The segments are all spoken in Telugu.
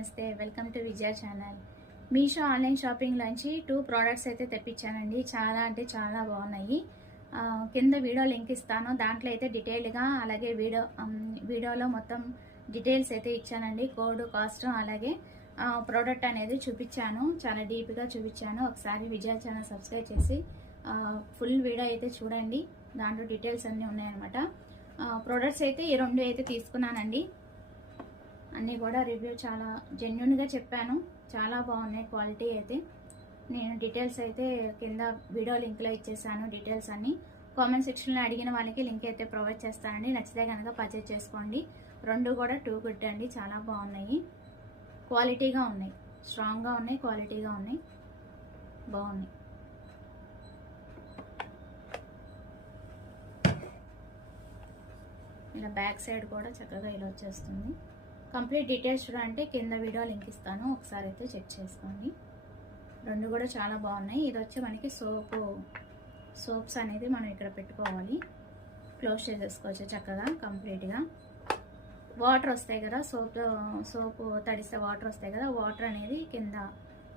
నమస్తే welcome to Vijaya channel. Meesho online shopping నుంచి 2 ప్రోడక్ట్స్ అయితే తెప్పించానండి. చాలా అంటే చాలా బాగున్నాయి. కింద వీడియో లింక్ ఇస్తాను. దాంట్లో అయితే డీటెయిల్గా అలాగే వీడియోలో మొత్తం డీటెయిల్స్ అయితే ఇచ్చానండి. కోడ్, కాస్ట్ అలాగే ప్రోడక్ట్ అనేది చూపించాను. చాలా డీప్గా చూపించాను. ఒకసారి విజయ ఛానల్ సబ్స్క్రైబ్ చేసి ఫుల్ వీడియో అయితే చూడండి. దాంట్లో డీటెయిల్స్ అన్నీ ఉన్నాయన్నమాట. ప్రోడక్ట్స్ అయితే ఈ 2 అయితే తీసుకున్నానండి. అన్నీ కూడా రివ్యూ చాలా జెన్యున్గా చెప్పాను. చాలా బాగున్నాయి క్వాలిటీ అయితే. నేను డీటెయిల్స్ అయితే కింద వీడియో లింక్లో ఇచ్చేసాను. డీటెయిల్స్ అన్నీ కామెంట్ సెక్షన్లో అడిగిన వాళ్ళకి లింక్ అయితే ప్రొవైడ్ చేస్తానండి. నచ్చితే కనుక పర్చేజ్ చేసుకోండి. 2 కూడా టూ గుడ్ అండి. చాలా బాగున్నాయి, క్వాలిటీగా ఉన్నాయి, స్ట్రాంగ్గా ఉన్నాయి, క్వాలిటీగా ఉన్నాయి, బాగున్నాయి. ఇలా బ్యాక్ సైడ్ కూడా చక్కగా ఇలా వచ్చేస్తుంది. కంప్లీట్ డీటెయిల్స్ చూడండి, కింద వీడియో లింక్ ఇస్తాను. ఒకసారి అయితే చెక్ చేసుకోండి. 2 కూడా చాలా బాగున్నాయి. ఇది వచ్చి మనకి సోప్స్ అనేది మనం ఇక్కడ పెట్టుకోవాలి. క్లోజ్ చేసేసుకోవచ్చు చక్కగా కంప్లీట్గా. వాటర్ వస్తాయి కదా, సోపు తడిస్తే వాటర్ వస్తాయి కదా, వాటర్ అనేది కింద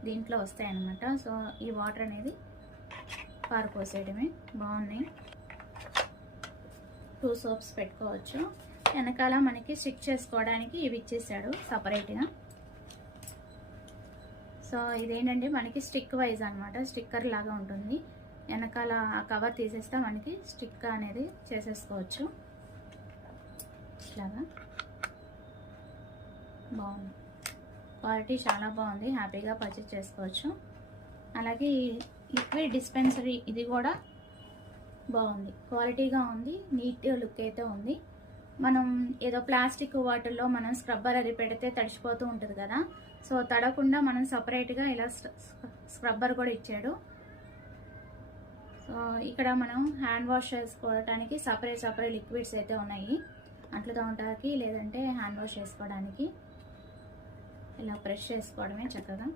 దీంట్లో వస్తాయి అన్నమాట. సో ఈ వాటర్ అనేది పారిపోసేయడమే. బాగున్నాయి. 2 సోప్స్ పెట్టుకోవచ్చు. వెనకాల మనకి స్టిక్ చేసుకోవడానికి ఇవి ఇచ్చేసాడు సపరేట్గా. సో ఇదేంటంటే మనకి స్టిక్ వైజ్ అనమాట, స్టిక్కర్ లాగా ఉంటుంది. వెనకాల ఆ కవర్ తీసేస్తే మనకి స్టిక్ అనేది చేసేసుకోవచ్చు. ఇట్లాగా బాగుంది, క్వాలిటీ చాలా బాగుంది. హ్యాపీగా పర్చేజ్ చేసుకోవచ్చు. అలాగే లిక్విడ్ డిస్పెన్సరీ ఇది కూడా బాగుంది, క్వాలిటీగా ఉంది, నీట్ లుక్ అయితే ఉంది. మనం ఏదో ప్లాస్టిక్ వాటర్లో మనం స్క్రబ్బర్ అది పెడితే తడిచిపోతూ ఉంటుంది కదా, సో తడకుండా మనం సపరేట్గా ఇలా స్క్రబ్బర్ కూడా ఇచ్చాడు. సో ఇక్కడ మనం హ్యాండ్ వాష్ చేసుకోవడానికి సపరేట్ లిక్విడ్స్ అయితే ఉన్నాయి. అంట్లు తోమటానికి లేదంటే హ్యాండ్ వాష్ చేసుకోవడానికి ఇలా బ్రష్ చేసుకోవడమే చక్కగా.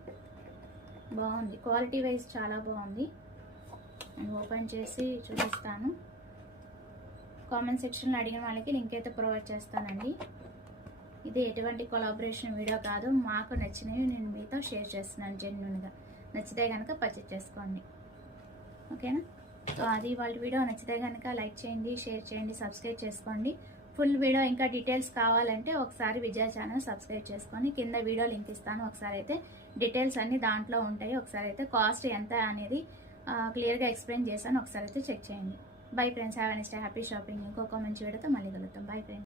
బాగుంది, క్వాలిటీ వైజ్ చాలా బాగుంది. నేను ఓపెన్ చేసి చూపిస్తాను. కామెంట్ సెక్షన్లో అడిగిన వాళ్ళకి లింక్ అయితే ప్రొవైడ్ చేస్తానండి. ఇది ఎటువంటి కొలాబరేషన్ వీడియో కాదు, మాకు నచ్చినవి నేను మీతో షేర్ చేస్తున్నాను జెన్యున్గా. నచ్చితే కనుక పర్చేజ్ చేసుకోండి, ఓకేనా? సో అది వాళ్ళ వీడియో. నచ్చితే కనుక లైక్ చేయండి, షేర్ చేయండి, సబ్స్క్రైబ్ చేసుకోండి. ఫుల్ వీడియో ఇంకా డీటెయిల్స్ కావాలంటే ఒకసారి విజయ ఛానల్ సబ్స్క్రైబ్ చేసుకొని కింద వీడియో లింక్ ఇస్తాను. ఒకసారి అయితే డీటెయిల్స్ అన్నీ దాంట్లో ఉంటాయి. ఒకసారి అయితే కాస్ట్ ఎంత అనేది క్లియర్గా ఎక్స్ప్లెయిన్ చేశాను. ఒకసారి అయితే చెక్ చేయండి. Bye friends, have a nice day, happy shopping. ఇంకొక మంచి వీడియోతో మళ్ళీ కలుద్దాం. Bye friends.